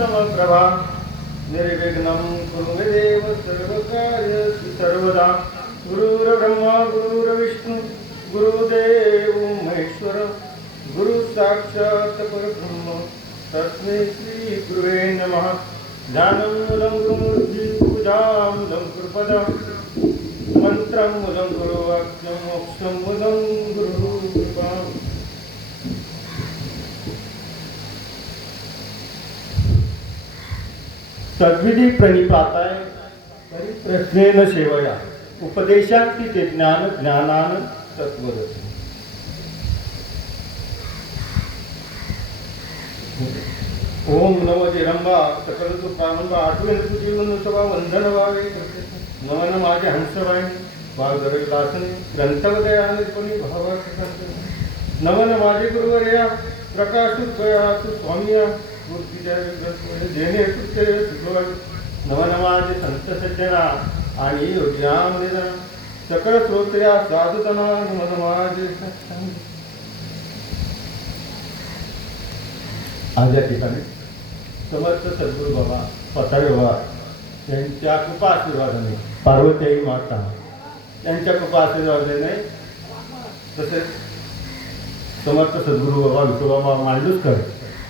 समप्रभा निर्विघ्नं कुरु मे देव सर्वकार्येषु सर्वदा। गुरुर्ब्रह्मा गुरुर्विष्णु गुरुदेव महेश्वर गुरु साक्षात् परब्रह्म तस्मै श्री गुरुवे नमः। ध्यानं मूलं गुरुमूर्ति पूजां मूलं गुरुपदं मंत्रं मूलं गुरुवाक्यं मोक्षं मूलं गुरुकृपा। तद्विधि प्रणिपाताय परिप्रश्नेन सेवया उपदेशांती ते ज्ञान ज्ञानान तत्वदर्शी। ओम नमो जिरंबा सकल तू प्रारंभ आठवेल तू जीवन सभा वंदन व्हावे। नमन माझे हंसवाई वागदर लासने ग्रंथवदयाने कोणी भावार्थ। नमन माझे गुरुवर्या प्रकाशुद्वया तू स्वामिया मूर्तीच्या जेणे कृत्य शिकवड। नमन माझे संत सज्जना आणि योग्याम निधन सकळ श्रोत्र्या साधुतना नमन माझे सत्संग। आज या ठिकाणी समर्थ सद्गुरू बाबा पतारे बाबा यांच्या कृपा आशीर्वादाने पार्वती माता यांच्या कृपा आशीर्वादाने तसेच समर्थ सद्गुरू बाबा विठोबा मांडूसकर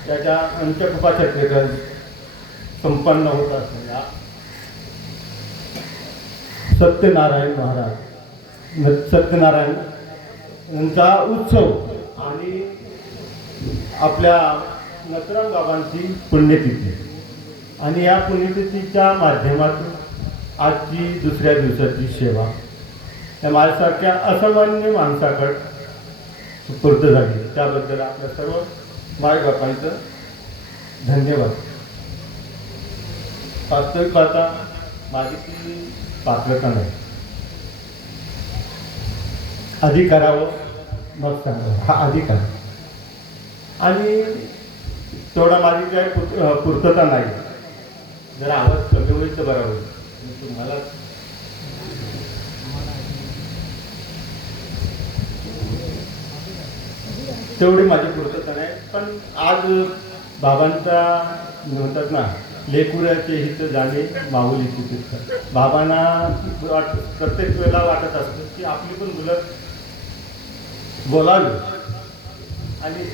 त्याच्या यांच्या कृपा क्षेत्रेकर संपन्न होत असलेल्या सत्यनारायण महाराज सत्यनारायण यांचा उत्सव आणि आपल्या नथुराम बाबांची पुण्यतिथी आणि या पुण्यतिथीच्या माध्यमातून आजची दुसऱ्या दिवसाची सेवा या माझ्यासारख्या असामान्य माणसाकडे सुपूर्द झाली त्याबद्दल आपल्या सर्व मायबापांचं धन्यवाद। वास्तविक पाहता माझी ती पात्रता नाही, आधी करावं मग सांगावं हा अधिकार आणि तेवढा माझी काय पूर्तता नाही। जर आवाज कमी होईल तर बरं होईल। तुम्हाला तेवढी माझी पूर्तता नाही, पण आज बाबांचा म्हणतात ना लेकुराचे हित जाणे माऊली चुकीत। बाबांना प्रत्येक वेळेला वाटत असतं की आपली पण मुलं बोलावी आणि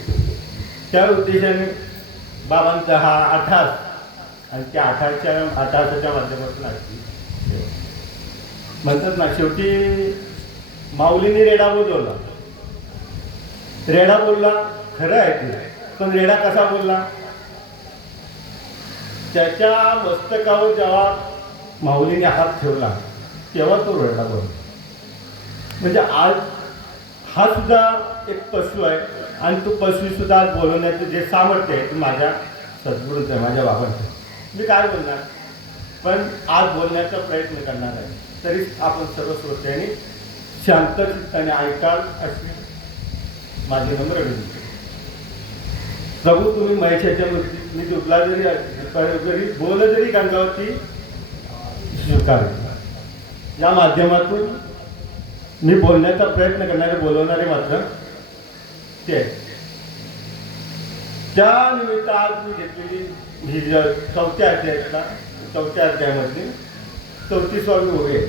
त्या उद्देशाने बाबांचा हा अठास आणि त्या अठासाच्या माध्यमातून आजची म्हणतात ना शेवटी माऊलीने रेडा बोलवला। रेडा बोलला खरं आहे ते, पण रेडा कसा बोलला त्याच्या मस्तकावर जेव्हा माऊलीने हात ठेवला तेव्हा तो रेडा बोलला। म्हणजे आज हा सुद्धा एक पशु आहे आणि तो पशु सुद्धा आज बोलवण्याचं जे सामर्थ्य आहे ते माझ्या सद्गुरूचं आहे, माझ्या बाबांचं। मी काय बोलणार, पण आज बोलण्याचा प्रयत्न करणार आहे। तरी आपण सर्व श्रोत्यांनी शांत चित्ताने ऐकाल अशी माझी नम्र विनंती। प्रभू तुम्ही महेशाच्या मूर्ती मी झोपला जरी बोल जरी गंगावती स्वीकार या माध्यमातून मी बोलण्याचा प्रयत्न करणारे बोलवणारे मात्र ते त्या निमित्त आज मी घेतलेली ही चौथ्या अध्यायामधली 34वी ओवी आहे।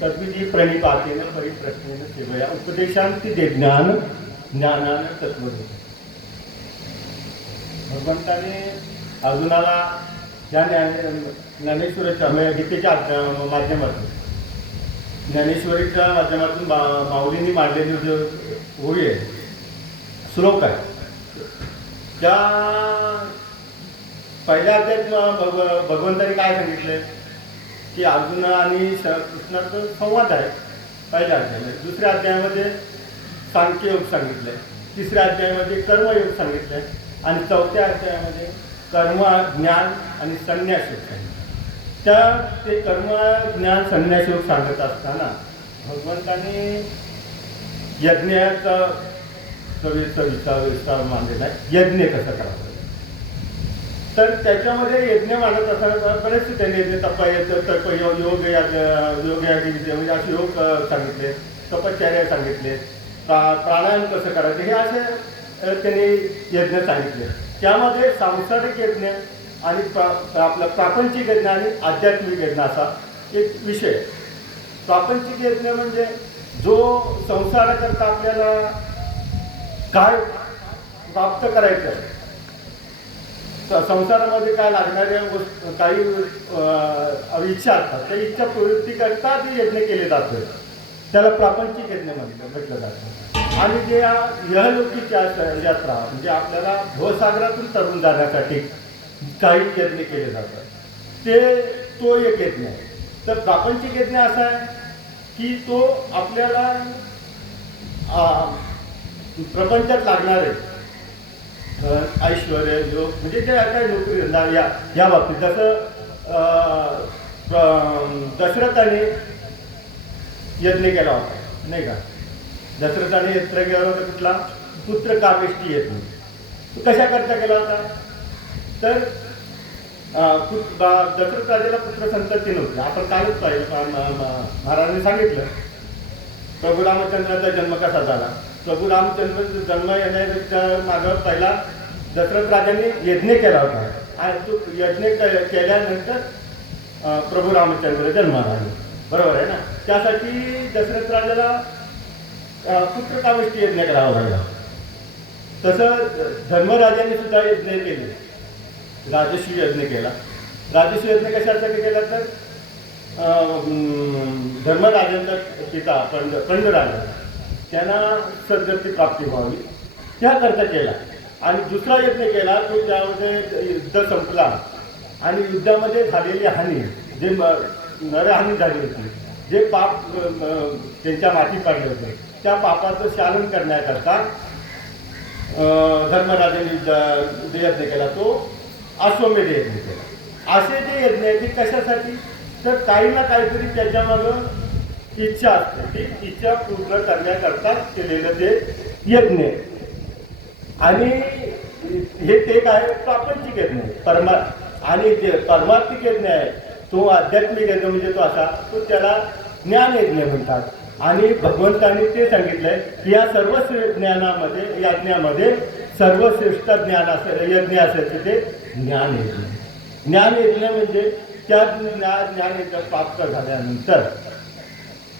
तद्विधि प्रणिपातेन परिप्रश्नेन सेवया उपदेशांती ते ज्ञान ज्ञानानं तत्वदर्शी। भगवंताने अर्जुनाला या ज्ञानेश्वरीच्या गीतेच्या माध्यमातून ज्ञानेश्वरीच्या माध्यमातून माऊलींनी मांडलेली जो ओवी आहे श्लोक आहे त्या पहिल्या अध्यायात भगवंताने काय सांगितलंय की अर्जुन आणि कृष्णाचा संवाद आहे पहिल्या अध्यायामध्ये। दुसऱ्या अध्यायामध्ये सांख्ययोग सांगितलंय, तिसऱ्या अध्यायामध्ये कर्मयोग सांगितलंय आणि चौथ्या अध्यायामध्ये कर्म ज्ञान आणि संन्यास योग सांगितलं। ते कर्म ज्ञान संन्यास योग सांगत असताना भगवंताने यज्ञाचा विस्तार मांडलेला आहे। यज्ञ कसं करावं तर त्याच्यामध्ये यज्ञ मांडत असताना बरेचसे त्यांनी यज्ञ योग यागी विद्या म्हणजे असे योग सांगितले, तपश्चर्या सांगितले, प्राणायाम कसं करायचं हे असे त्यांनी यज्ञ सांगितले। त्यामध्ये सांसारिक यज्ञ आणि आपलं प्रापंचिक यज्ञ आणि आध्यात्मिक यज्ञ असा एक विषय. प्रापंचिक यज्ञ म्हणजे जो संसाराकरता आपल्याला काय प्राप्त करायचं, संसारामध्ये काय लागणाऱ्या काही इच्छा असतात, त्या इच्छा पूर्तीकरता ते यज्ञ केले जातात, त्याला प्रापंचिक यज्ञ म्हटलं जातं. आणि जे यहलोकीच्या यात्रा म्हणजे आपल्याला भवसागरातून तरून जाण्यासाठी काही यज्ञ केले जातात, तो एक यज्ञ आहे. तर प्रापंचिक यज्ञ असा आहे की तो आपल्याला प्रपंचात लागणारे ऐश्वर्य योग म्हणजे जे काय नोकरी धंदा या बाबतीत, जसं दशरथाने यज्ञ केला होता नाही का. दशरथाने यज्ञ केला होता कुठला, पुत्र कामेष्टी यज्ञ. कशाकरता केला होता तर दशरथ राजाला पुत्र संतती नव्हती. आपण कालच पाहिलं, महाराजांनी सांगितलं प्रभू रामचंद्राचा जन्म कसा झाला. प्रभू रामचंद्राचा जन्म येण्याच्या मागं पहिला दशरथ राजांनी यज्ञ केला होता आणि तो यज्ञ केल्यानंतर प्रभू रामचंद्र जन्माला आले. बरोबर आहे ना. त्यासाठी दशरथ राजाला पुत्र कामेष्टी यज्ञ करावा लागला. तसं धर्मराजांनी सुद्धा यज्ञ केले, राजश्री यज्ञ केला. राजश्री यज्ञ कशासाठी केला तर धर्मराजांचा पिता पंडराजा त्यांना सद्गती प्राप्ती व्हावी त्याकरता केला. आणि दुसरा यज्ञ केला तो त्यामध्ये युद्ध संपला आणि युद्धामध्ये झालेली हानी, जे नरहानी झाली होती, जे पाप त्यांच्या माती पडले होते, त्या पापाचं शालन करण्याकरता धर्मराजांनी यज्ञ केला, तो अश्वमेध यज्ञ केला. असे जे यज्ञ आहे ते कशासाठी तर काही ना काहीतरी त्याच्यामागं इच्छा असते, ती इच्छा पूर्ण करण्याकरता केलेलं ते यज्ञ. आणि हे ते काय प्रापंचिक यज्ञ आणि जे परमार्थिक यज्ञ आहे तो आध्यात्मिक यज्ञ म्हणजे तो असा, तो त्याला ज्ञान यज्ञ म्हणतात. आणि भगवंतांनी ते सांगितलंय की या सर्व ज्ञानामध्ये यज्ञामध्ये सर्वश्रेष्ठ यज्ञ असायचे ते ज्ञान यज्ञ. ज्ञान यज्ञ म्हणजे त्या ज्ञान यज्ञ प्राप्त झाल्यानंतर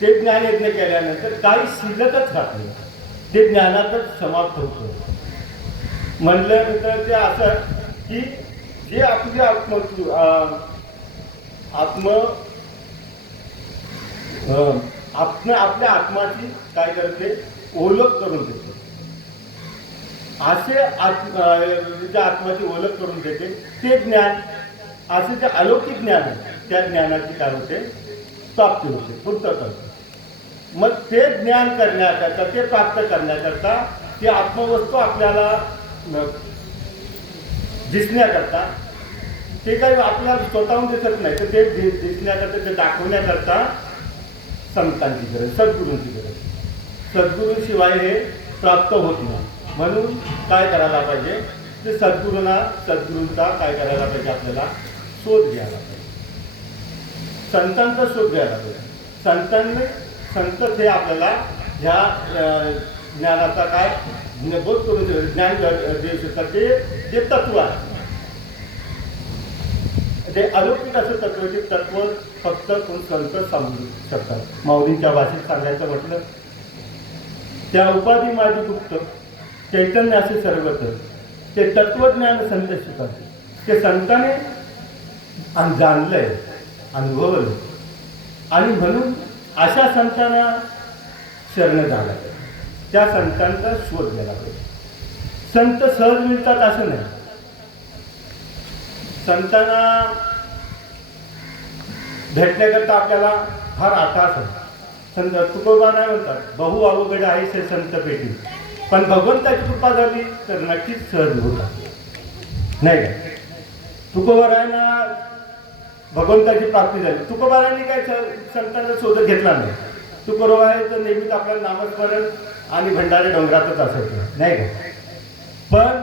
ते ज्ञान यज्ञ केल्यानंतर काही शिल्लकच राहत नाही, ते ज्ञानातच समाप्त होतं. म्हटल्यानंतर ते असं की जे आपली आपल्या आत्माची काय करते ओळख करून देते. असे ज्या आत्माची ओळख करून देते ते ज्ञान, असे जे अलौकिक ज्ञान आहे त्या ज्ञानाची काय होते प्राप्ती होते, पूर्तता होते. मग ते ज्ञान करण्याकरता, ते प्राप्त करण्याकरता, ते आत्मवस्तू आपल्याला दिसण्याकरता, ते काही आपल्याला स्वतःहून दिसत नाही तर ते दिसण्याकरता, ते दाखवण्याकरता संतांची गरज, सद्गुरूंची गरज. सद्गुरूंशिवाय हे प्राप्त होत नाही. म्हणून काय करायला पाहिजे ते सद्गुरूंचा काय करायला पाहिजे, आपल्याला शोध घ्यायला पाहिजे, संतांचा शोध घ्यायला पाहिजे. संत हे आपल्याला ह्या ज्ञानाचा काय बोध करून ज्ञान देऊ शकतात. जे तत्व आहे ते अलौकिक असं तत्व, ते तत्व फक्त कोण संत समजू शकतात. माऊलींच्या भाषेत सांगायचं म्हटलं त्या उपाधी माझी गुप्त चैतन्य असे सर्वत्र, ते तत्वज्ञान संत शिकवते. ते संताने जाणलंय, अनुभवलं, आणि म्हणून अशा संतांना शरण झाला, त्या संतांचा शोध घ्यायला पाहिजे. संत सहज मिळतात असं नाही. संतांना भेटण्याकरता आपल्याला फार आठास आहे. संत तुकोबा नाही म्हणतात बहु अवघड आहे से संत पेटी, पण भगवंताची कृपा झाली तर नक्कीच सहज होतात नाही का. तुकोबारायांना भगवंताची प्राप्ती झाली. तुकोबारायांनी काय संतांना शोधत घेतला नाही. तुकोबारायांचं नेहमीच आपल्याला नामस्मरण आणि भंडारे डोंगरातच असायचं नाही का. पण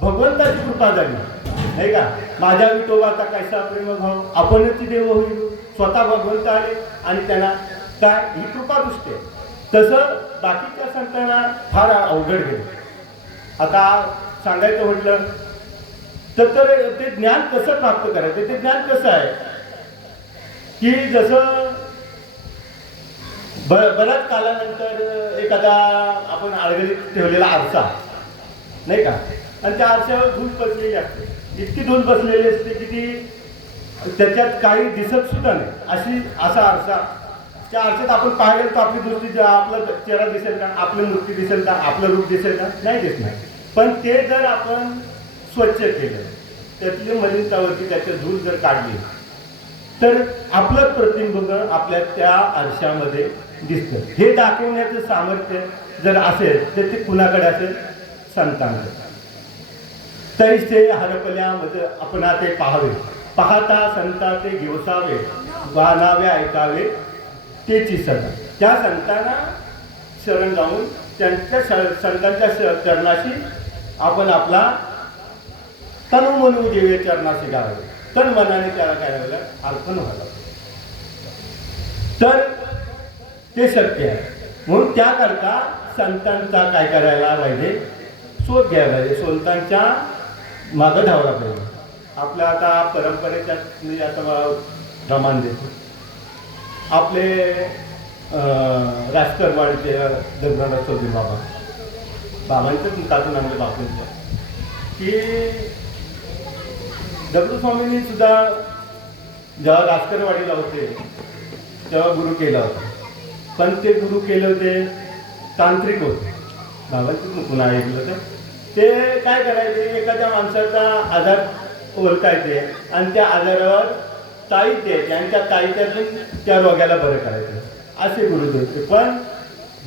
भगवंताची कृपा झाली नाही का. माझ्या विठोबाचा कैसा प्रेमभाव आपणच देव होईल. स्वतः भगवंत आले आणि त्यांना काय ही कृपा दृष्टी. तसं बाकीच्या संतांना फार अवघड गेलं. आता सांगायचं म्हटलं तर ते ज्ञान कसं प्राप्त करायचं, ते ज्ञान कसं आहे की जसं बऱ्याच कालानंतर एखादा आपण आळगडीत ठेवलेला आरसा नाही का, आणि त्या आरशावर धूळ बसलेली असते, इतकी धूळ बसलेली असते की ती त्याच्यात काही दिसत सुद्धा नाही, असा आरसा. त्या आरशात आपण पाहिलं तर आपली दृष्टी आपला चेहरा दिसेल का, आपली मूर्ती दिसेल का, आपलं रूप दिसेल का, नाही दिसणार. पण ते जर आपण स्वच्छ केलं, त्यातली मलिनतावरती त्याच्या धूळ जर काढली, तर आपलं प्रतिबिंब आपल्या त्या आरशामध्ये दिसतं. हे दाखवण्याचं सामर्थ्य जर असेल तर ते कुणाकडे असेल, संतांकडे. तैसे हरपल्या म्हणजे आपणा ते पाहावे, पाहता संता ते घेवसावे, वानावे ऐकावे तेची सदा. त्या संतांना शरण जाऊन त्यांच्या संतांच्या चरणाशी आपण आपला तन मनू देवे चरणाशी घालावे, तन मनाने त्याला काय लागलं अर्पण व्हायला, तर ते शक्य आहे. म्हणून त्याकरता संतांचा काय करायला पाहिजे, शोध घ्यायला पाहिजे, संतांच्या मागं धावला पाहिजे. आपल्या आता परंपरेच्या म्हणजे आता मला प्रमाण देतो, आपले राजकरवाडीचे दगडानाथ चौधरी बाबांचं तातून आणलं बापूंचं की दगडूस्वामींनी सुद्धा जेव्हा राजकरवाडीला होते तेव्हा गुरु केला होता, पण ते गुरु केले होते तांत्रिक होते. बाबांचं पुन्हा ऐकलं होतं, ते काय करायचे, एखाद्या माणसाचा आजार ओळखायचे आणि त्या आजारावर ताईत द्यायचे आणि त्या ताईत्यातून त्या रोग्याला बरं करायचं, असे गुरु होते. पण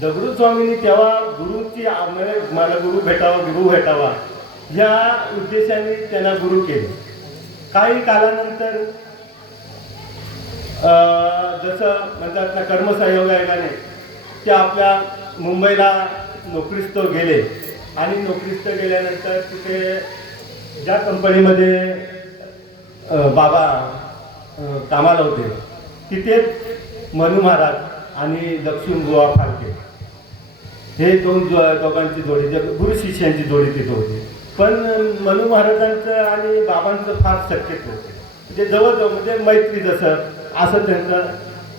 दगडूस्वामींनी तेव्हा गुरुची मला गुरु भेटावा या उद्देशाने त्यांना गुरु केले. काही कालानंतर जसं म्हणतात ना कर्मसंयोगाने ते आपल्या मुंबईला नोकरीस तो गेले, आणि नोकरीस गेल्यानंतर तिथे ज्या कंपनीमध्ये बाबा कामाला होते तिथेच मनू महाराज आणि लक्ष्मणबुवा फाळके हे दोघांची जोडी, गुरु शिष्यांची जोडी तिथे होती. पण मनू महाराजांचं आणि बाबांचं फार शक्यच होते, म्हणजे जवळजवळ म्हणजे मैत्री जसं असं त्यांचा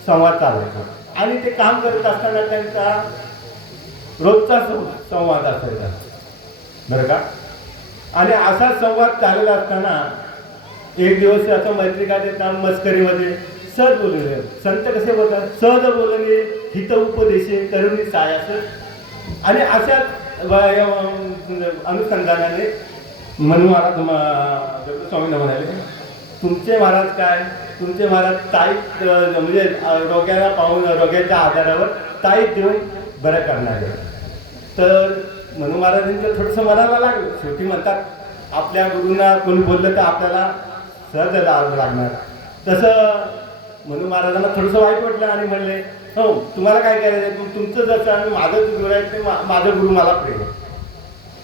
संवाद चालायचा. आणि ते काम करत असताना त्यांचा रोजचा संवाद असायचा बरं का. आणि असा संवाद चाललेला असताना एक दिवस आता मैत्री का देता मस्करीमध्ये सहज बोलले, संत कसे बोलतात, सहज बोलणे हित उपदेशे करुणी सायास. आणि अशाच अनुसंधानाने मनू महाराज दगडूस्वामींना म्हणाले, तुमचे महाराज काय, तुमचे महाराज ताईत म्हणजे रोग्याला पाहून रोग्याच्या आधारावर ताईत देऊन बरं करणारे. तर मनू महाराजांचं थोडंसं मनाला लागलं, शेवटी म्हणतात आपल्या गुरूंना कोणी बोललं तर आपल्याला सहज लागणार. तसं मनू महाराजांना थोडंसं वाईट वाटलं आणि म्हणले, हो तुम्हाला काय करायचं, तुमचं जसं आणि माझं गुरु आहे ते माझं गुरु मला प्रेम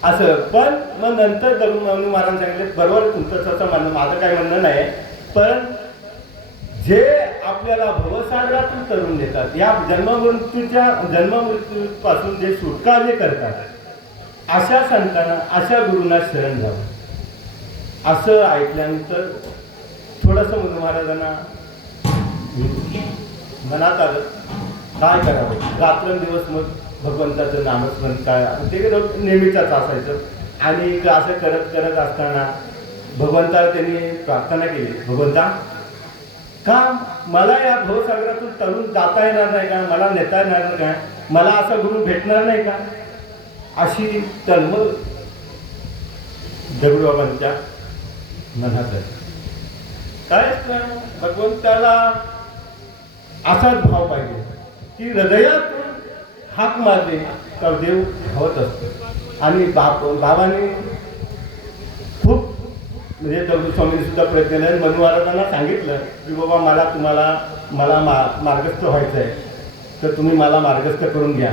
असं. पण मग नंतर मनू महाराज सांगितले, बरोबर तुमचं तसं म्हणणं, माझं काय म्हणणं नाही, पण जे आपल्याला भवसागरातून तरुण देतात, या जन्ममृत्यूपासून जे सुटका जे करतात, अशा संतांना अशा गुरूंना शरण जावं. असं ऐकल्यानंतर थोडंसं मनू महाराजांना मनात आलं काय करावं. रात्रंदिवस मग भगवंताचं नामस्मरण काय ते नेहमीचाच असायचं. आणि असं करत करत असताना भगवंताला त्यांनी प्रार्थना केली, भगवंता का मला या भवसागरातून तरुण जाता येणार नाही का, मला नेता येणार नाही का, मला असा गुरु भेटणार नाही का, अशी तळमळ दगडूबाबांच्या मनात आहे. काय भगवंताला असाच भाव पाहिजे की हृदयातून हाक मारले तर देव धावत असतो. आणि बाबांनी खूप म्हणजे दगडूस्वामींनी सुद्धा प्रयत्न केला. मनू महाराजांना सांगितलं की बाबा मला मार्गस्थ व्हायचं आहे, तर तुम्ही मला मार्गस्थ करून घ्या.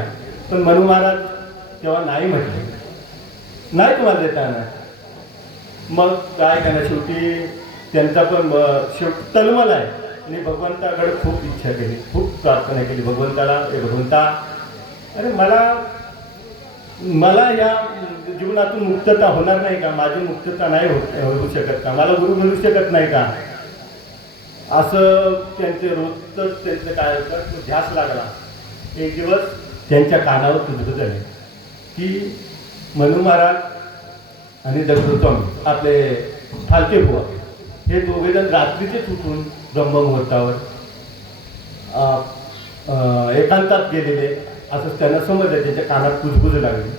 पण मनू महाराज तेव्हा नाही म्हटले, नाही तुम्हाला देता येणार. मग काय करणार, शेवटी त्यांचा पण शेवटी तळमळ आहे. आणि भगवंताकडे खूप इच्छा केली, खूप प्रार्थना केली भगवंताला, भगवंता अरे मला या जीवनातून मुक्तता होणार नाही का? माझी मुक्तता नाही होऊ शकत का? मला गुरु मिळू शकत नाही का? असं त्यांचे रोजच त्यांचं काय होतं, ध्यास लागला. एक दिवस त्यांच्या कानावर कुजबुज झाले की मनू महाराज आणि दगडूस्वामी आपले फालके बुवा हे दोघेजण रात्रीचेच उठून ब्रह्ममुहूर्तावर एकांतात गेलेले असं त्यांना समजलं. त्यांच्या कानात कुजबुज लागली.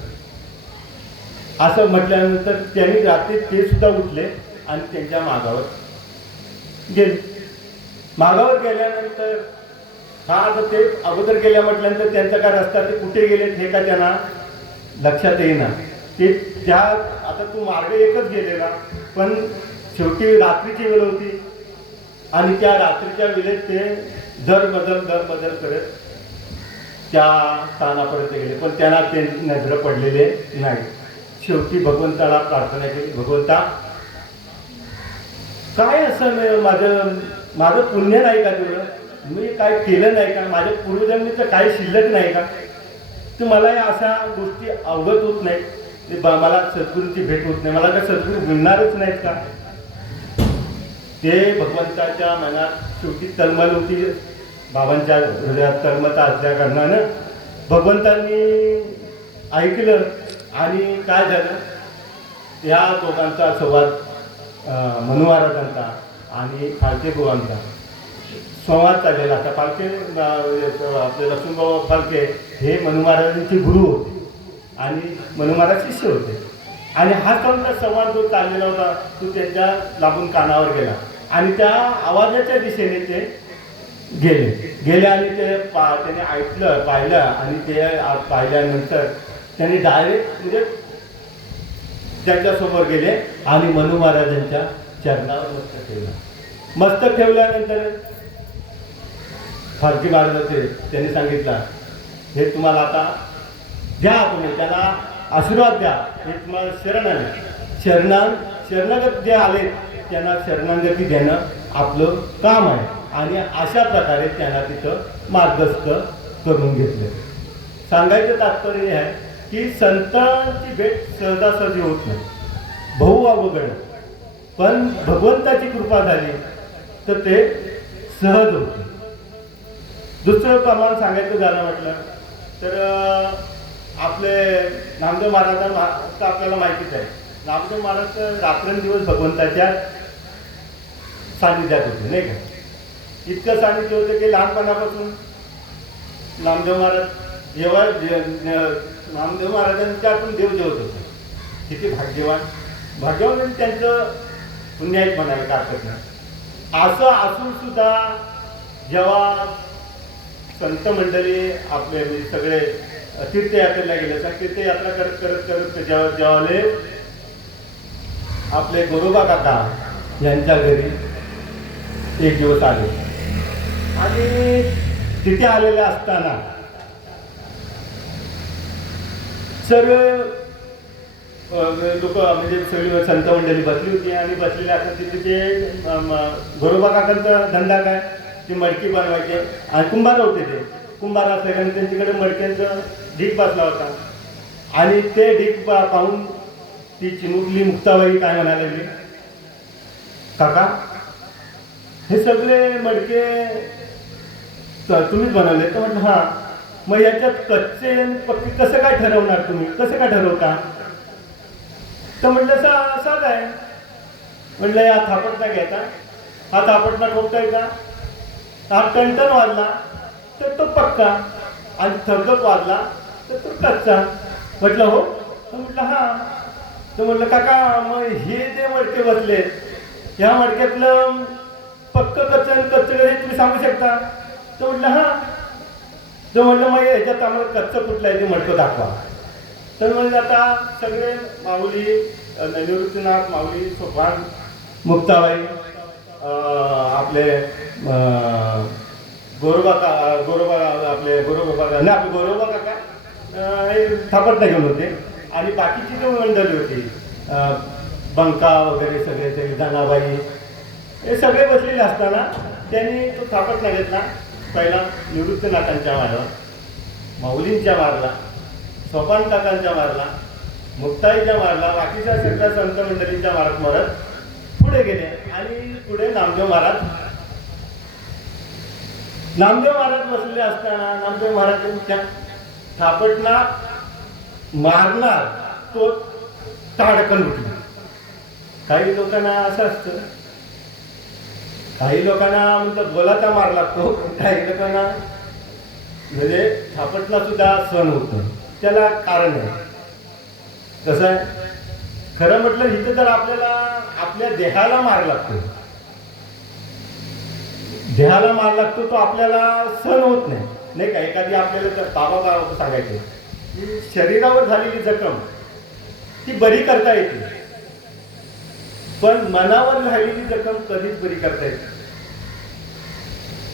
असं म्हटल्यानंतर त्यांनी रात्री ते सुद्धा उठले आणि त्यांच्या मागावर गेले. मागावर गेल्यानंतर आता ते अगोदर गेल्या म्हटल्यानंतर त्यांचा काय रस्ता, ते कुठे गेले हे का त्यांना लक्षात येईना. ते त्या आता तो मार्ग एकच गेलेला, पण शेवटी रात्रीची वेळ होती आणि त्या रात्रीच्या वेळेत ते दर बदल करत त्या स्थानापर्यंत गेले, पण त्यांना ते नजर पडलेले नाही. शेवटी भगवंताला प्रार्थना केली, भगवंता काय असं माझं पुण्य नाही का? तेवढं मी काय केलं नाही का? माझ्या पूर्वजन्मीचं काही शिल्लक नाही का? तर मला या अशा गोष्टी अवगत होत नाही. मला सद्गुरूंची भेट होत नाही. मला काय सद्गुरू मिळणारच नाहीत का? ते भगवंताच्या मनात शेवटी तळमळ होती. बाबांच्या हृदयात तळमळ असल्या कारणानं भगवंतांनी ऐकलं आणि काय झालं, या दोघांचा संवाद मनू महाराजांचा आणि फालके बुवांचा संवाद चाललेला. आता फालके आपले लक्ष्मणबाबा फालके हे मनू महाराजांचे गुरु होते आणि मनू महाराज शिष्य होते. आणि हा संवाद जो चाललेला होता तो त्यांच्या लागून कानावर गेला आणि त्या आवाजाच्या दिशेने ते गेले आणि ते त्याने ऐकलं, पाहिलं आणि ते पाहिल्यानंतर त्यांनी डायरेक्ट म्हणजे त्यांच्यासमोर गेले आणि मनू महाराजांच्या चरणावर मस्तक ठेवलं. मस्तक ठेवल्यानंतर फालके महाराजांचे त्यांनी सांगितलं, हे तुम्हाला आता द्या, तुम्ही त्याला आशीर्वाद द्या, हे तुम्हाला शरण आले. शरणागत जे आले त्यांना शरणागती देणं आपलं काम आहे. आणि अशा प्रकारे त्यांना तिथं मार्गस्थ करून घेतले. सांगायचं तात्पर्य हे आहे की संतांची भेट सहजासहजी होत नाही, भाऊ अवघड, पण भगवंताची कृपा झाली तर ते सहज होते. दुसरं प्रमाण सांगायचं झालं म्हटलं तर आपले नामदेव महाराजांना आपल्याला माहितीच आहे. नामदेव महाराज रात्रंदिवस भगवंताच्या सान्निध्यात होते, नाही का? इतकं सान्निध्य होतं की लहानपणापासून नामदेव महाराज जेव्हा नामदेव महाराजांच्या आपण देव जेवत होते. किती भाग्यवान म्हणजे त्यांचं पुण्यात म्हणायला काय हरकत नाही. असं असून सुद्धा जेव्हा संत मंडळी आपले सगळे तीर्थयात्रेला गेले, तीर्थयात्रा करत करत करत जेव्हा आपले गोरोबा काका यांच्या घरी एक दिवस आले आणि तिथे आलेले असताना सर्व लोक म्हणजे सगळी संत मंडळी बसली होती आणि बसलेले असतात तिथे ते गोरोबा काकांचा धंदा काय, ती मडकी बनवायचे आणि कुंभार होते. ते कुंभार असल्याने त्यांच्याकडे मडक्यांचा ढीक बसला होता आणि ते ढीक पाहून ती चिमुकली मुक्ताबाई काय म्हणायला लागली, काका हे सगळे मडके तुम्हीच बनवले? तर म्हटलं हां. मग याच्यात कच्चे पक्के कसं काय ठरवणार तुम्ही, कसं काय ठरवता? तर म्हटलं साध आहे. म्हटलं या थापटना घ्यायचा, हा थापटना ठोकतायचा, हा टणटण वाजला तर तो पक्का आणि थरगप वाजला तर तो कच्चा. म्हटलं हो. तर म्हटलं हां. तर म्हटलं काका मग हे जे मडके बसले ह्या मडक्यातलं पक्क कच्चं आणि कच्चं हे तुम्ही सांगू शकता? तर म्हटलं हां. तर म्हटलं मग ह्याच्यात आम्हाला कच्चं कुठलं आहे ते मडकं दाखवा. तर म्हणजे आता सगळे माऊली निवृत्तीनाथ, माऊली सोपान, मुक्ताबाई, आपले गोरोबा आपले गोरोबा काका हे थापटना घेऊन होते आणि बाकीची जी मंडळी होती बंका वगैरे सगळे जनाबाई हे सगळे बसलेले असताना त्यांनी तो थापटना घेतला. पहिला निवृत्तीनाथांच्या मारला, माऊलींच्या मारला, सोपान काकांच्या मारला मुक्ताईच्या मारला, बाकीच्या सगळ्या संत मंडळीच्या मारत मारत पुढे गेले आणि पुढे नामदेव महाराज बसलेले असताना नामदेव महाराजांच्या थापटना मारणार तो ताडकन उठला. काही लोकांना असं असतं, काही लोकांना म्हणतात बोलाचा मार लागतो, काही लोकांना म्हणजे थापटना सुद्धा सहन होत नाही. त्याला कारण आहे. कसं आहे, खरं म्हटलं इथं तर आपल्याला आपल्या देहाला मार लागतो, देहाला मार लागतो, तो आपल्याला सहन होत नाही. नाही का, एखादी आपल्याला बाबा सांगायचे की शरीरावर झालेली जखम ती बरी करता येते, पण मनावर झालेली जखम कधीच बरी करता येते.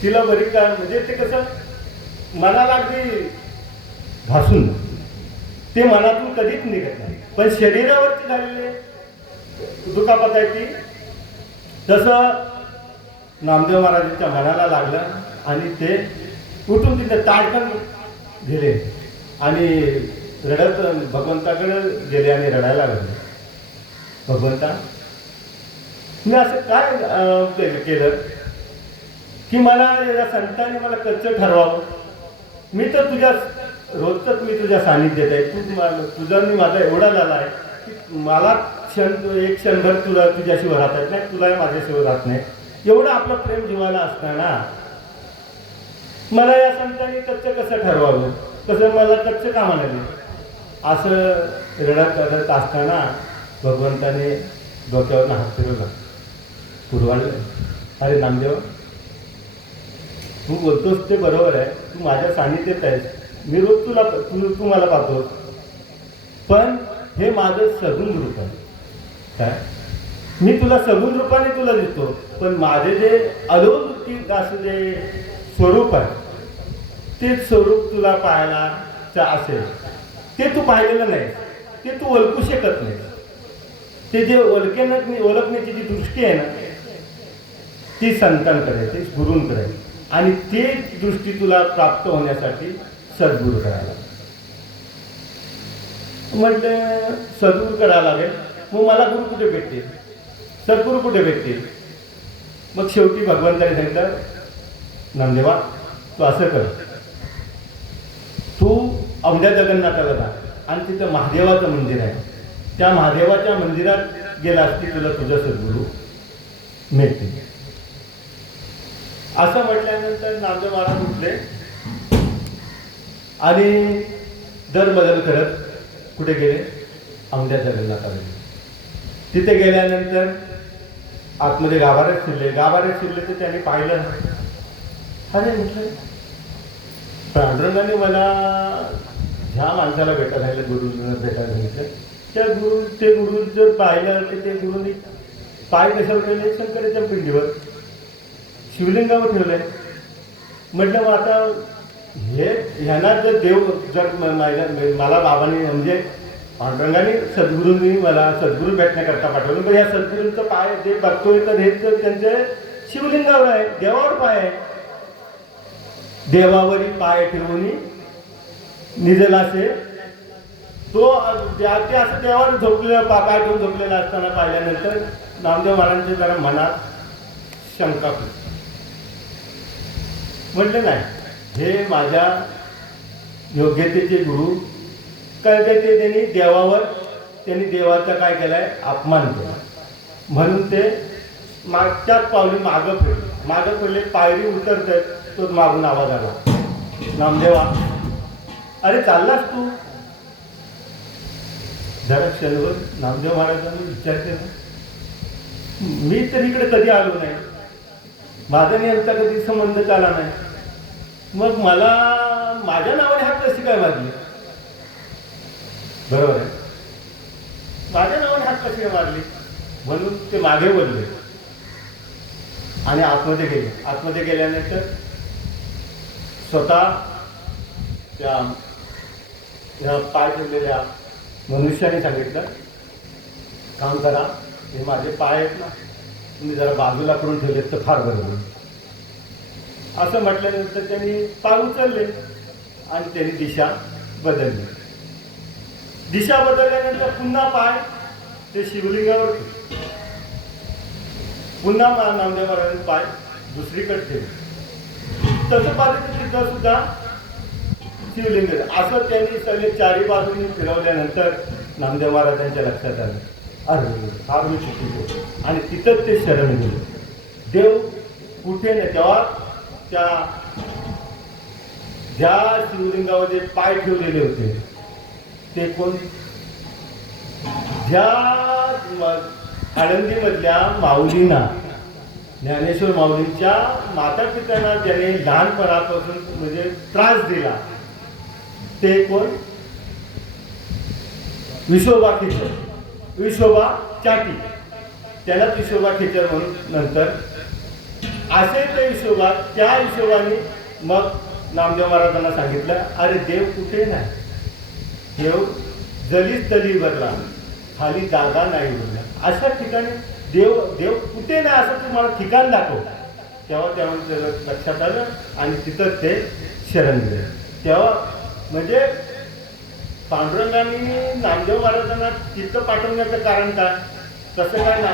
तिला बरी का म्हणजे ते कसं मनाला अगदी घासून ते मनातून कधीच निघत नाही, पण शरीरावरती झालेले दुखापत आहे ती. तसं नामदेव महाराजांच्या मनाला लागलं आणि ते उठून तिथे ताडकन गेले आणि रडत भगवंताकडे गेले आणि रडायला लागले. भगवंता, मी असं काय केलं की मला या संतांनी मला कच्चं ठरवावं. मी तर तुझ्या रोजच मी तुझ्या सानिध्यात आहे, तुझा मी माझा एवढा झाला आहे की मला एक क्षणभर तुला तुझ्याशिवाय राहता येत नाही, तुलाही माझ्याशिवाय राहत नाही. एवढं आपलं प्रेम जीवाला असताना मला या संतांनी कच्चं कसं ठरवावं, कसं मला कच्चं का म्हणाले. असं रडत असताना भगवंताने डोक्यावरनं हात फिरवला, पुरवाळलं. अरे नामदेव, तू बोलतोस ते बरोबर आहे, तू माझ्या सानिध्यात आहेस, मी रोज तू मला पाहतोस, पण हे माझं सगुण रूप आहे. काय, मी तुला सगुण रूपाने तुला दिसतो, पण माझे जे अलौकिक असं जे स्वरूप आहे ते स्वरूप तुला पाहायला असेल, ते तू पाहिलेलं नाही, ते तू ओळखू शकत नाही. ते जे ओळखण्याची जी दृष्टी आहे ना, ती संतांकडे, ती गुरूंकडे, आणि ते दृष्टी तुला प्राप्त होण्यासाठी सद्गुरू करायला. म्हटलं सद्गुरू करायला लागेल, मग मला गुरु कुठे भेटतील, सद्गुरू कुठे भेटतील. मग शेवटी भगवंताने सांगितलं, नामदेवा तू असं कर, तू औंढ्या जगन्नाथाला जा आणि तिथं महादेवाचं मंदिर आहे, त्या महादेवाच्या मंदिरात गेलास की तुला तुझा सद्गुरू मिळतील. असं म्हटल्यानंतर नामदेव महाराज उठले आणि दर बदल करत कुठे गेले, औंढ्या जगन्नाथाला गेले. तिथे गेल्यानंतर आतमध्ये गाभाऱ्यात शिरले तर त्यांनी पाहिलं, अरे म्हटलं पांडुरंगाने मला ह्या माणसाला भेटायला लागले, गुरुजींना भेटायला सांगितलं. ते गुरु जर पाहिलं की ते गुरुनी पाय कशावर ठेवले, शंकराच्या पिंडीवर शिवलिंगावर ठेवलंय. म्हटलं मग आता ह्यांना जर देव जर मला बाबांनी म्हणजे पांडुरंगाने सद्गुरूंनी मला सद्गुरू भेटण्याकरता पाठवलं, पण या सद्गुरूंचं पाय जे बघतोय तर हे तर त्यांचे शिवलिंगावर आहे, देवावर पाय आहे. देवावरील पाय ठेवून निजला असे तो ते असं देवावर झोपलेला पाय ठेवून झोपलेला असताना पाहिल्यानंतर नामदेव महाराजांच्या जरा मनात शंका होती. म्हटलं नाही, हे माझ्या योग्यतेचे गुरु काय ते त्यांनी देवाचा काय केलाय, अपमान केला. म्हणून ते मागच्याच पावली मागं पडले, पायरी उतरतात, तो मागून आवाज आला, नामदेवा अरे चाललास तू. जरा क्षणभर नामदेव महाराजांनी विचार केला, मी तर इकडे कधी आलो नाही, माझा यांचा कधी संबंध चाला नाही, मग मला माझ्या नावाने हात कशी काय मारली. बरोबर आहे, माझ्या नावाने हात कशी काय मारली. म्हणून ते मागे वळले आणि आतमध्ये गेले. आतमध्ये गेल्यानंतर स्वतः त्या पाय ठेवलेल्या मनुष्याने सांगितलं, काम करा, हे माझे पाय आहेत ना, तुम्ही जरा बाजूला करून ठेवलेत तर फार बरं होईल. असं म्हटल्यानंतर त्यांनी पाय उचलले आणि त्यांनी दिशा बदलली. दिशा बदलल्यानंतर पुन्हा पाय ते शिवलिंगावर पुन्हा नामदेव महाराजांनी पाय दुसरीकडे ठेवले. तसं पाहिजे तिथं सुद्धा शिवलिंग असं त्यांनी सगळे चारी बाजूनी फिरवल्यानंतर नामदेव महाराजांच्या लक्षात आलं, अरे हा मी चुकीलो. आणि तिथंच ते शरण गेले. देव कुठे नाही. तेव्हा त्या ज्या शिवलिंगावर जे पाय ठेवलेले होते ते कोण, ज्या आळंदीमधल्या माऊलींना, ज्ञानेश्वर माऊलींच्या माता पित्यांना ज्याने लहानपणापासून म्हणजे त्रास दिला ते कोण, विश्वोबा खेचर, विश्वोबा चाटी, त्यालाच विश्वोबा खेचर म्हणून नंतर असे ते विश्वोबा. त्या विश्वोबाने मग नामदेव महाराजांना सांगितलं, अरे देव कुठे नाही, देव जलीच तली भरला, खाली जागा नाही बोलला. अशा ठिकाणी देव देव कुठे नाही असं तू मला ठिकाण दाखव. तेव्हा त्यामुळे लक्षात आलं आणि तिथंच ते शरण गेले. तेव्हा म्हणजे पांडुरंगांनी नामदेव महाराजांना तिथं पाठवण्याचं कारण काय, कसं काय ना,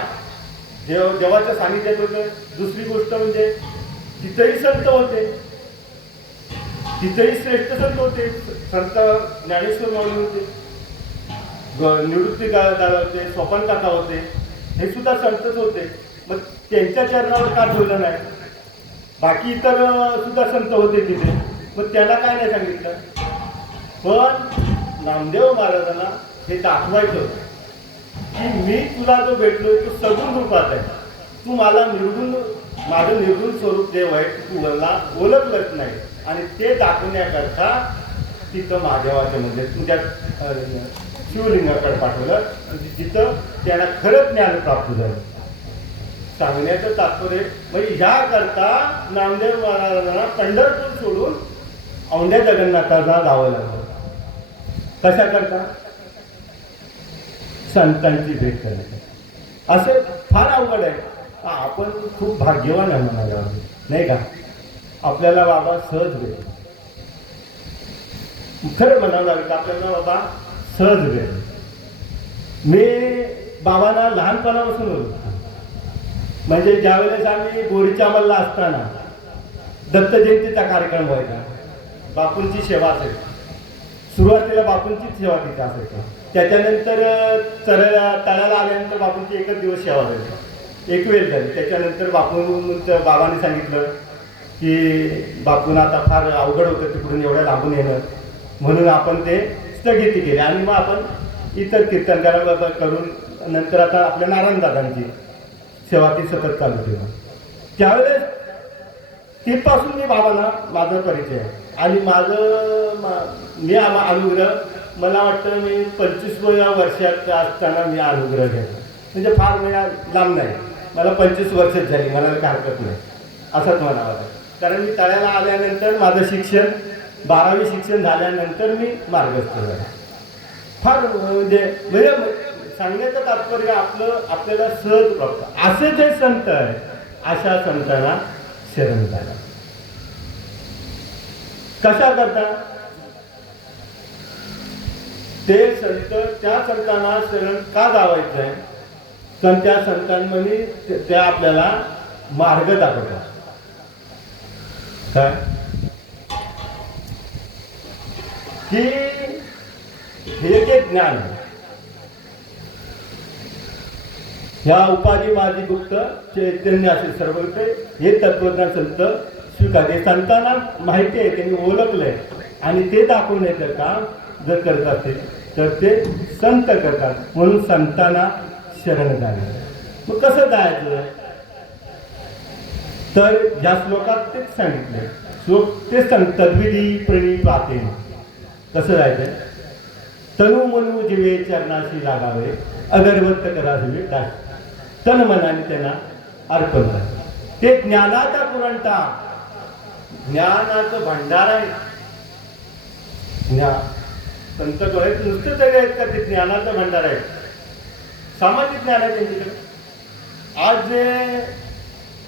देवाच्या सानिध्यात होतं. दुसरी गोष्ट म्हणजे तिथंही संत होते, तिथेही श्रेष्ठ संत होते. संत ज्ञानेश्वर माऊली होते, निवृत्ती दादा होते, सोपान काका होते, हे सुद्धा संतच होते. मग त्यांच्या चरणावर का ठेवलं नाही. बाकी इतर सुद्धा संत होते तिथे, मग त्याला काय नाही सांगितलं. पण नामदेव महाराजांना हे दाखवायचं होतं की मी तुला जो भेटलोय तो सगुण रूपात आहे, तू मला निर्गुण, माझं निर्गुण स्वरूप देव आहे, तू मला ओळखलंच नाही. आणि ते दाखवण्याकरता तिथं महादेवाच्या म्हणजे तुमच्या शिवलिंगाकडे पाठवलं, तिथं त्यांना खरंच ज्ञान प्राप्त झालं. सांगण्याचं तात्पर्य म्हणजे ह्याकरता नामदेव महाराजांना पंढरपूर सोडून औंढ्या जगन्नाथाला जावं लागलं. कशा करता, संतांची भेट करण्यासाठी. असे फार अवघड आहे. आपण खूप भाग्यवान आहे म्हणायला नाही का, आपल्याला बाबा सहज भेट. खरं म्हणावं लागेल आपल्याला बाबा सहज भेट. मी बाबांना लहानपणापासून ओळखतो. म्हणजे ज्यावेळेस आम्ही बोरीच्या मल्ला असताना दत्त जयंतीचा कार्यक्रम व्हायचा, बापूंची सेवा असायची. सुरुवातीला बापूंचीच सेवा तिथे असायची. त्याच्यानंतर तळ्याला आल्यानंतर बापूंची एकच दिवस सेवा झाली, एक वेळ झाली. त्याच्यानंतर बाबांनी सांगितलं की बापूंना आता फार अवघड होतं तिकडून एवढ्या लांबून येणं, म्हणून आपण ते स्थगिती केली. आणि मग आपण इतर कीर्तनकारा करून नंतर आता आपल्या नारायणदादांची सेवा ती सतत चालू ठेवा. त्यावेळेस तिथपासून मी बाबांना माझा परिचय आहे. आणि मी अनुग्रह मला वाटतं मी 25व्या वर्षात असताना मी अनुग्रह घेतला. म्हणजे फार मी लांब नाही, मला 25 वर्षच झाली, मला काय हरकत नाही असंच म्हणावं. कारण मी तळ्याला आल्यानंतर माझं शिक्षण 12वी शिक्षण झाल्यानंतर मी मार्गस्थ झाला. फार म्हणजे सांगण्याचं तात्पर्य आपल्याला सहज प्राप्त. असे जे संत आहे अशा संतांना शरण झाला. कशा करता ते संत, त्या संतांना शरण का जावायचं आहे, कारण त्या संतांमध्ये त्या आपल्याला मार्ग दाखवतात. काय की हे जे ज्ञान ह्या उपाधी माझी गुप्त चैतन्य असे सर्व हे तत्वज्ञान संत स्वीकारले. संतांना माहिती आहे, त्यांनी ओळखलंय आणि ते दाखवण्याचं काम जर करत असेल तर ते संत करतात. म्हणून संतांना शरण जाणे. मग कसं जायचं तर या श्लोकात तेच सांगितलं. श्लोक ते तद्विधी प्रणिपाते. कसं जायचं, तनु मनु जीवे चरणाशी लागावे, अगरवत्त करावे दास, तन मनाने त्यांना अर्पण करावे. ते ज्ञानाचा पुरवठा, ज्ञानाचं भंडार आहे. ज्ञान संत कळत नुसतं तरी आहेत का, ते ज्ञानाचं भंडार आहे. सामाजिक ज्ञान आहे त्यांच्याकडे. आज जे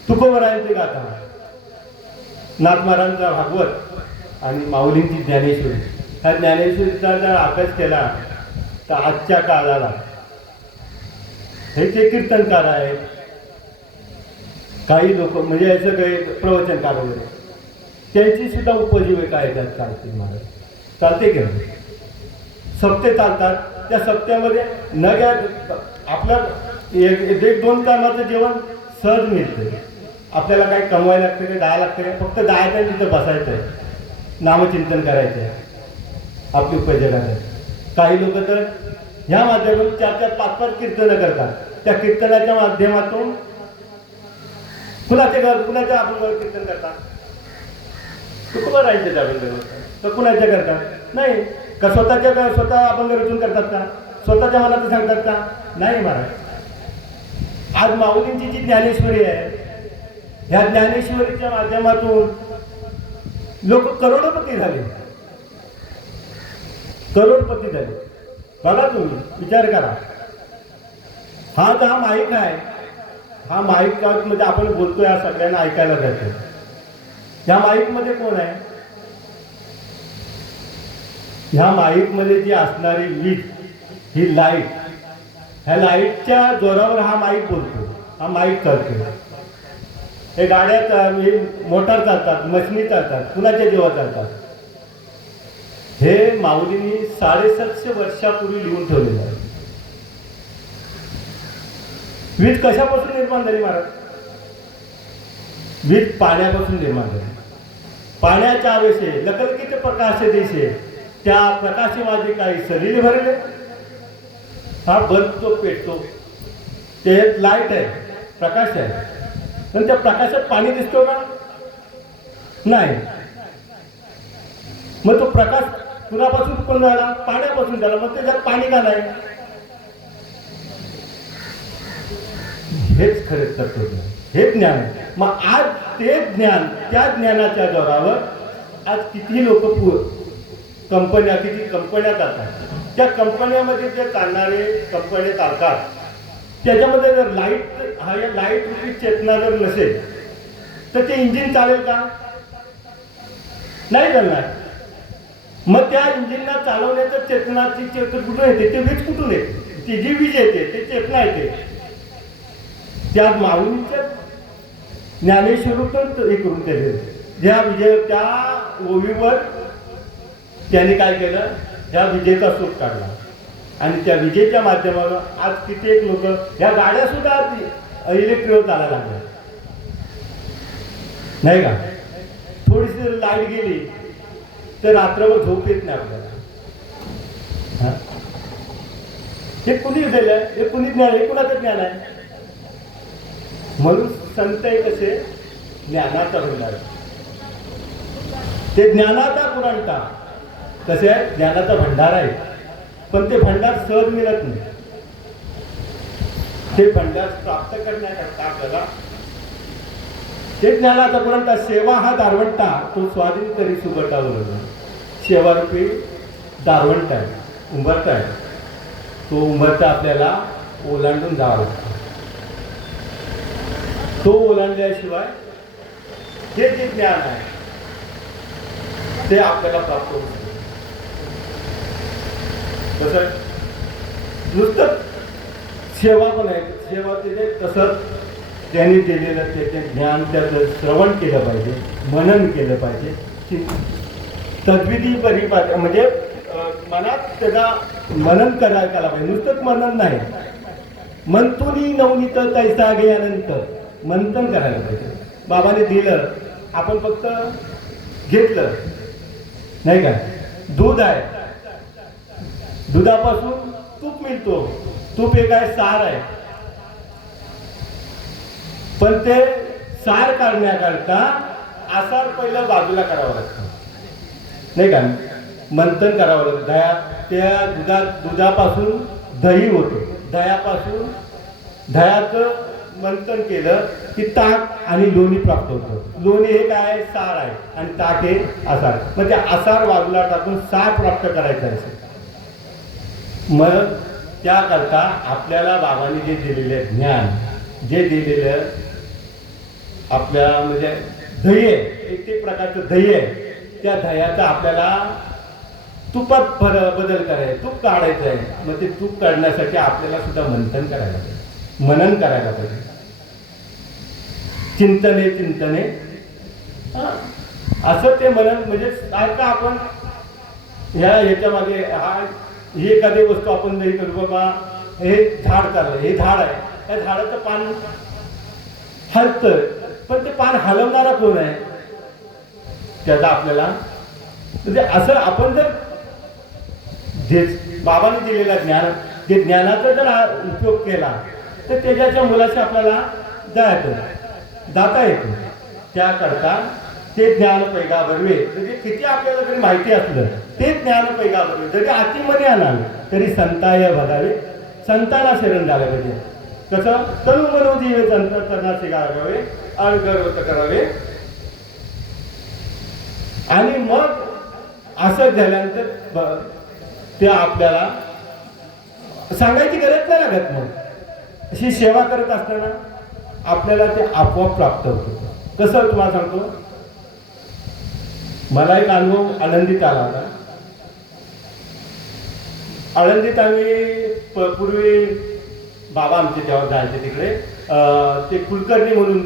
तुकोबरायांची गाथा, नाथ महाराजांचा भागवत आणि माऊलींची ज्ञानेश्वरी, ह्या ज्ञानेश्वरीचा जर अभ्यास केला तर तर आजच्या काळाला हे जे कीर्तनकार आहेत, काही लोक म्हणजे याचं काही प्रवचनकार वगैरे, त्यांची सुद्धा उपजीविका आहे त्यात चालते. महाराज चालते की नाही? सप्ते चालतात. त्या सप्त्यामध्ये न घ्या आपलं एक दोन टायमाचं जेवण सहज मिळते. आपल्याला काही कमवायला लागते नाही, जायला लागते नाही, फक्त जायचं आहे, तिथं बसायचं आहे, नामचिंतन करायचं आहे, आपली उपयोजकाचं. काही लोक तर ह्या माध्यमातून 4-4, 5-5 कीर्तनं करतात. त्या कीर्तनाच्या माध्यमातून कुणाच्या अभंगावर कीर्तन करतात? तुकोबारायांच्या अभंगावर तर कुणाच्या करतात? नाही. का स्वतः अभंग रचून करतात का? स्वतःच्या मनात सांगतात का? नाही महाराज. आज माऊलींची जी ज्ञानेश्वरी आहे, ह्या ज्ञानेश्वरीच्या माध्यमातून लोक करोडपती झाले. करोडपती झाले. बघा तुम्ही विचार करा. हा माईक आहे. हा माईक मध्ये आपण बोलतोय, हा सगळ्यांना ऐकायला जातो. ह्या माईक मध्ये कोण आहे? ह्या माईक मध्ये जी असणारी वीज, ही लाईट, ह्या लाईटच्या जोरावर हा माईक बोलतो, हा माईक चालतो. हे गाड्या मोटार चालतात, मशिनी चालतात, कुणाच्या जीवा चालतात. हे माऊलींनी 750 वर्षापूर्वी लिहून ठेवलेलं आहे. वीज कशापासून निर्माण झाली महाराज? वीज पाण्यापासून निर्माण झाली. पाण्याच्या आवेशे लकलकीत प्रकाश देशे, त्या प्रकाशी माझे काही शरीर भरले. हा बल्ब तो पेटतो, ते लाईट आहे, प्रकाश आहे. पण त्या प्रकाशात पाणी दिसतो का? नाही. मग तो प्रकाश कुणापासून उत्पन्न झाला? पाण्यापासून झाला. मग त्याच्यात पाणी का नाही? हेच खरे तत्वज्ञान, हे ज्ञान आहे. मग आज ते ज्ञान, त्या ज्ञानाच्या जोरावर आज किती लोक किती कंपन्या चालतात. त्या कंपन्यामध्ये जे चालणारे कंपन्या चालतात, त्याच्यामध्ये जर लाईट रूपी चेतना जर नसेल तर ते इंजिन चालेल का? नाही चालणार. मग त्या इंजिनला चालवण्याचं चेतनाची कुठून येते? ते वीज कुठून येते? ती जी वीज येते ते चेतना येते. त्या माऊलीच्या ज्ञानेश्वरूतून हे करून केले. ज्या विजय त्या ओवीवर त्याने काय केलं? ह्या विजेचा शोध काढला. आणि त्या विजेच्या माध्यमातून आज कित्येक लोक, ह्या गाड्या सुद्धा इलेक्ट्रिकवर चालायला लागल्या, नाही का? थोडीशी लाईट गेली तर रात्रभर झोप येत नाही आपल्याला. हे कुणी दिलं? हे कुणी ज्ञान? हे कुणाचं ज्ञान आहे? म्हणून संत आहे कसे? ज्ञानाचा भंडार. ते ज्ञानाचा पुराणता कसे आहे? ज्ञानाचा भंडार आहे. पण ते भंडार सहज मिळत नाही. ते भंडार प्राप्त करण्याकरता आपल्याला ते ज्ञानाचा पुराणता. सेवा हा दारवंटा, तो स्वाधीन करी सुबटावर. सेवा रूपी दारवंट आहे, उंबरटा आहे. तो उंबरटा आपल्याला ओलांडून जावा लागतो. तो ओलांडल्याशिवाय हे जे ज्ञान आहे ते आपल्याला प्राप्त होत. तसं नुसतं सेवा पण आहे. सेवा ते तसंच त्यांनी दिलेलं ते ज्ञान त्याचं श्रवण केलं पाहिजे, मनन केलं पाहिजे, तद्विधी परिपाठ म्हणजे मनात त्याचा मनन करायला पाहिजे. नुसतंच मनन नाही, मंतुनी नवनीत तैसा गे अनंत, मंथन करायला पाहिजे. बाबाने दिलं, आपण फक्त घेतलं नाही का? दूध आहे, दुधापासून तूप मिळतो. तूप एक आहे, सार आहे. पण ते सार काढण्याकरता आसार पहिलं बाजूला करावं लागतं, नाही का? मंथन करावं लागतं. त्या दुधापासून दही होतं. दह्याचं मंथन केलं की ताक आणि लोणी प्राप्त होतं. लोणी हे काय? सार आहे. आणि ताक हे आसार. मग ते आसार बाजूला टाकून सार प्राप्त करायचं आहे. मग त्याकरता आपल्याला बाबांनी जे दिलेले ज्ञान, जे दिलेलं आपल्या म्हणजे दही आहे, एक प्रकारचं दही आहे. त्या दह्याचा आपल्याला तुपात बदल करायचा, तूप काढायचं आहे. मग ते तूप काढण्यासाठी आपल्याला सुद्धा मंथन करायला पाहिजे, मनन करायला पाहिजे. चिंतने असं ते मनन म्हणजे सारखं आपण ह्याच्या मागे ही एखादी वस्तू आपण नाही करू. बाबा हे झाड चाललं, हे झाड आहे, त्या झाडाचं पान हलतं, पण ते पान हलवणारा कोण आहे त्याचा आपल्याला म्हणजे असं आपण जर बाबांनी दिलेला ज्ञान, ते ज्ञानाचा जर उपयोग केला तर त्याच्या मुलाशी आपल्याला जाता येतो. त्याकरता ते ज्ञान पैगा बरवे, म्हणजे किती आपल्याला जरी माहिती असलं ते ज्ञान पैगा बरवे, जरी आतीमध्ये आणावे तरी संताय बघावे, संतांना शरण झालं पाहिजे. कसं तनु मनोजीवे संतांना गावे अणगर्वत करावे. आणि मग असं झाल्यानंतर ते आपल्याला सांगायची गरज नाही लागत. मग अशी सेवा करत असताना आपल्याला ते आपोआप प्राप्त होतं. कसं तुम्हाला सांगतो, मला एक अनुभव आळंदीत आला होता. आळंदीत आम्ही पूर्वी बाबा आमचे तेव्हा जायचे तिकडे, ते कुलकर्णी म्हणून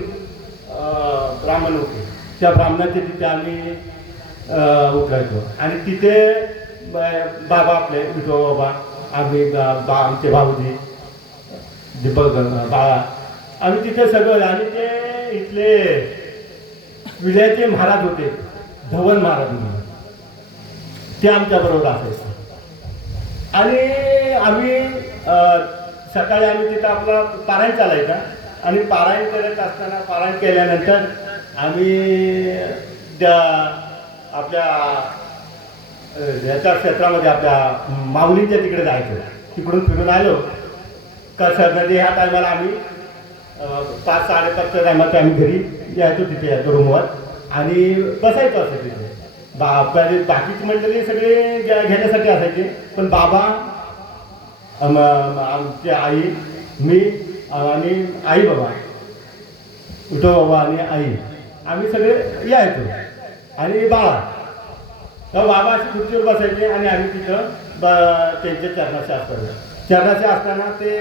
ब्राह्मण होते. त्या ब्राह्मणाचे तिथे आम्ही उतरायचो आणि तिथे बाबा आपले विठोबा बाबा, आम्ही आमचे भाऊजी दीपक बाळा, आम्ही तिथे सगळं. आणि ते इथले विजयाचे महाराज होते, धवन महाराज म्हणून, ते आमच्याबरोबर असायचे. आणि आम्ही सकाळी आम्ही तिथं आपला पारायण चालायचा आणि पारायण करत असताना, पारायण केल्यानंतर आम्ही त्या आपल्या याच्या क्षेत्रामध्ये आपल्या माऊलींच्या तिकडे जायचो. तिकडून फिरून आलो कसं म्हणजे ह्या टायमाला आम्ही 5-5:30च्या टायमाला आम्ही घरी यायचो, तिथे यायचो रूमवर आणि बसायचो असं तिथे. बाकीची मंडळी सगळे घेण्यासाठी असायचे, पण बाबा, आमची आई, मी आणि आई बाबा, विठो बाबा आणि आई, आम्ही सगळे यायचो. आणि बाळा तेव्हा बाबा अशी खुर्चीवर बसायचे आणि आम्ही तिथं त्यांच्या चरणाशी असताना, चरणाशी असताना ते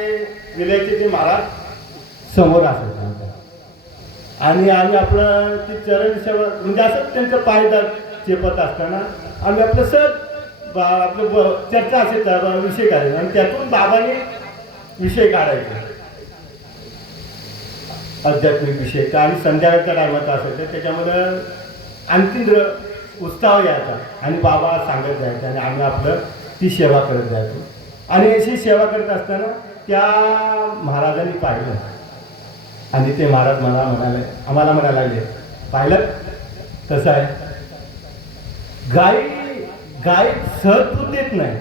विलायचे ते महाराज समोर असायचे आणि आम्ही आपलं ती चरण सेवा म्हणजे असं त्यांचं पायदार चेपत असताना आम्ही आपलं आपलं चर्चा असायचा, विषय काढायचा आणि त्यातून बाबांनी विषय काढायचे, आध्यात्मिक विषय. आणि संध्याकाळच्या टायमात असायचं, त्याच्यामध्ये आणखीन उत्साह यायचा आणि बाबा सांगत जायचे आणि आम्ही आपलं ती सेवा करत जायचो. आणि अशी सेवा करत असताना त्या महाराजांनी पाहिलं आणि ते महाराज आम्हाला म्हणायला लागले, पाहिलं कसं आहे, गाय सहज दूध देत नाही,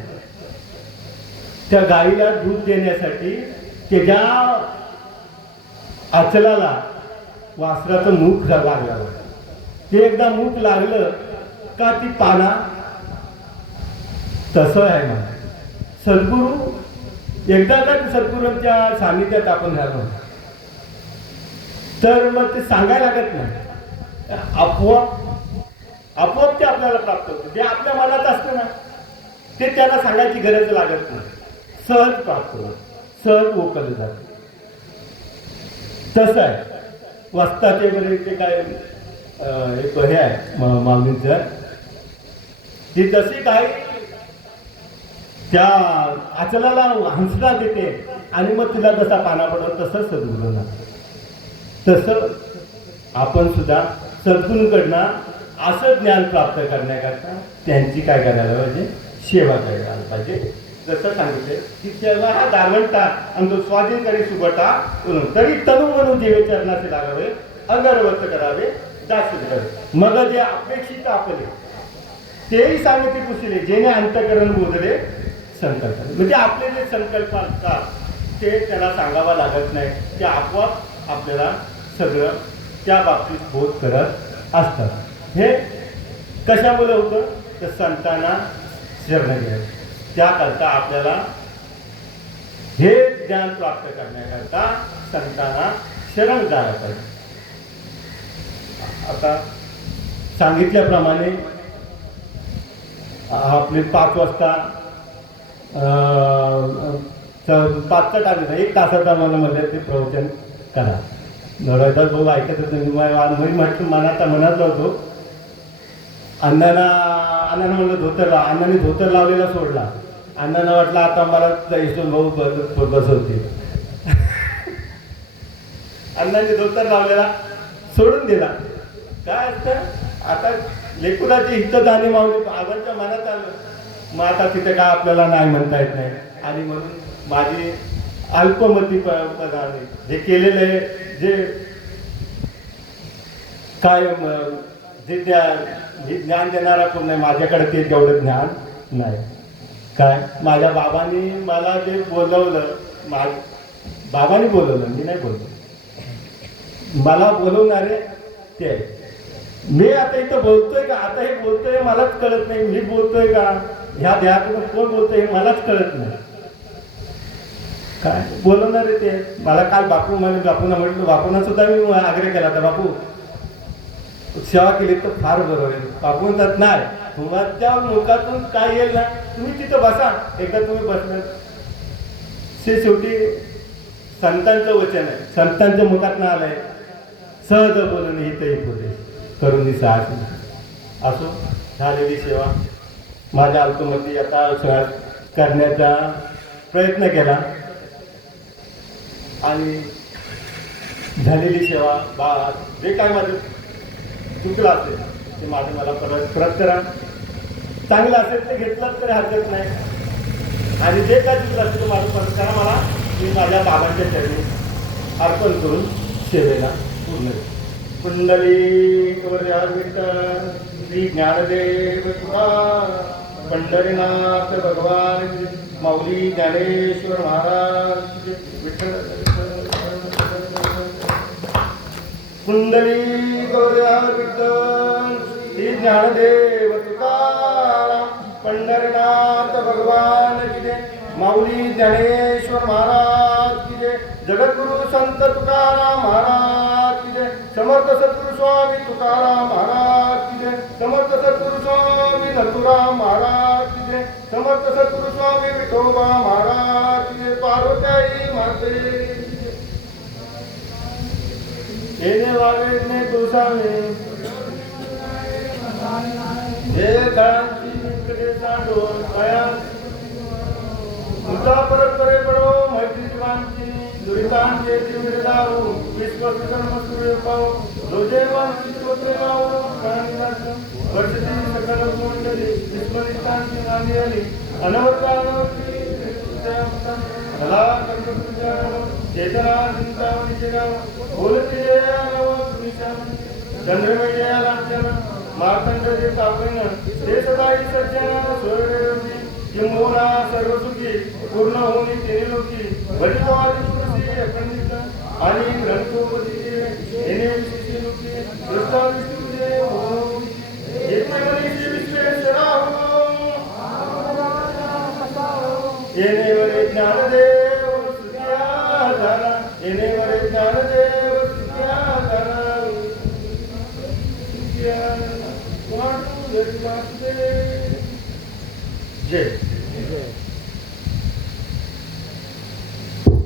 त्या गाईला दूध देण्यासाठी त्याच्या आचलाला वासराचं मुख लागलं. ते एकदा मुख लागलं का ती पाना. तसं आहे ना सद्गुरू, एकदा का सद्गुरूंच्या सानिध्यात आपण झालो तर मग ते सांगायला लागत नाही, आपोआप ते आपल्याला प्राप्त होते. जे आपल्या मनात असतं ना ते त्याला सांगायची गरज लागत नाही, सहज प्राप्त होतं, सहज ओळखलं जातं. तसं आहे वस्ताचे वगैरे ते काय एक हे आहे माऊलींचं, ती जशी काय त्या आचलाला हंसला देते आणि मग तिला जसा पाना पडतो तसंच सद्गुरूंना, तसं आपण सुद्धा सद्गुरूंकडनं असं ज्ञान प्राप्त करण्याकरता त्यांची काय करायला पाहिजे, सेवा करायला पाहिजे. जसं सांगितले की सेवा हा दारवंटा आणि तो स्वाधीन करी सुबटा तरी तनु म्हणून जीवे चरणाचे लागावे, अगरवत करावे, जास्त करावे. मग जे अपेक्षित आपले तेही सांगितले पुसले, जेणे अंतकरण बोधले संकल्प. म्हणजे आपले जे संकल्प असतात ते त्याला सांगावा लागत नाही, ते आपोआप आपल्याला सगळं त्या बाबतीत बोध करत असतात. हे कशामुळे होतं तर संतांना शरण घ्यायचं. त्याकरता आपल्याला हे ज्ञान प्राप्त करण्याकरता संतांना शरण जायला पाहिजे. आता सांगितल्याप्रमाणे आपले 5 वाजता 5चा टाइम 1 तासाचा मला म्हणलं ते प्रवचन करा. नवरात्रात भाऊ ऐकत होतो मी म्हटलं मनातला होतो. अण्णांना म्हणलं धोतर लाव. अण्णांनी धोतर लावलेला सोडला. अण्णांना वाटलं आता मला यशवंत भाऊ बसवते. अण्णांनी धोतर लावलेला सोडून दिला. काय असतं आता लेकुराची हित जाणे मावली आबांच्या मनात आलं. मग आता तिथे काय आपल्याला नाही म्हणता येत नाही. आणि म्हणून माझी अल्पमती पदाने जे केलेले जे काय जे ज्ञान देणारा कोण नाही माझ्याकडे ते तेवढं ज्ञान नाही. काय माझ्या बाबांनी मला जे बोलवलं बाबांनी बोलवलं मी नाही बोललो. मला बोलवणारे ते मी आता इथं बोलतोय का आता हे बोलतोय मलाच कळत नाही. मी बोलतोय का ह्या देहातून कोण बोलतोय हे मलाच कळत नाही. काय बोलवणारे ते मला काल बापूंना म्हटलं बापूंना सुद्धा मी आग्रह केला होता बापू सेवा केली तर फार बरोबर आहे. बापू म्हणतात नाही तुमच्या मुखातून काय येईल ना तुम्ही तिथं बसा. एकदा तुम्ही बसणार ते शेवटी संतांचं वचन आहे. संतांच्या मुखात ना आलंय सहज बोलून हितही बोले करून साहस असो. झालेली सेवा माझ्या अल्पमती आता करण्याचा प्रयत्न केला आणि झालेली सेवा जे काय माझं चुकलं असेल ते माझं मला परत करा. चांगलं असेल ते घेतलं तरी हरकत नाही. आणि जे काय चुकलं असेल ते माझं परत करा. मला मी माझ्या बाबांच्या चरणी अर्पण करून सेवेला पूर्ण कुंडली विठ्ठल श्री ज्ञानदेव तुकाराम पंढरीनाथ भगवान माऊली ज्ञानेश्वर महाराज विठ्ठल कुंडली विठ्ठल श्री ज्ञानदेव तुकाराम पंढरीनाथ भगवान की जय माऊली ज्ञानेश्वर महाराज की जय जगद्गुरु संत तुकाराम महाराज की जय समर्थ सद्गुरु स्वामी तुकाराम महाराज की जय समर्थ सद्गुरु स्वामी नथुराम महाराज की जय समर्थ सद्गुरु स्वामी विठोबा महाराज की जय पार्वती माते येणे वागे ने गोसावे हे काळांची निकटे सांडोन काया मुद्दा परस्परे पडो मैत्री जीवांची दुरितांचे जीवित दारू विश्वास कर्म सूर्य पाव रोजे वांची स्तोत्रे गाव काळांची वर्षती सकल मंडळी विस्मरितांची नांदी आली अनवरतानवती कला कर्मपूजा चेतना चिंतावणीचे गाव बोलते चंद्रमेय लांछन मार्तंड जे तापण ते सदाई सज्जन स्वर्गदेवती किंबहुना सर्वसुखी पूर्ण होणी तेने लोकी भरितवादी पुरुषी अखंडित आणि ग्रंथोपती येणे विशेषी लोकी दृष्टा विष्णुजे येते मनीषी विश्वेश्वरा येणे वरे ज्ञानदेव स्तुत्या झाला येणे वरे ज्ञानदेव स्तुत्या झाला स्तुत्या वाटू जरी वाटते जय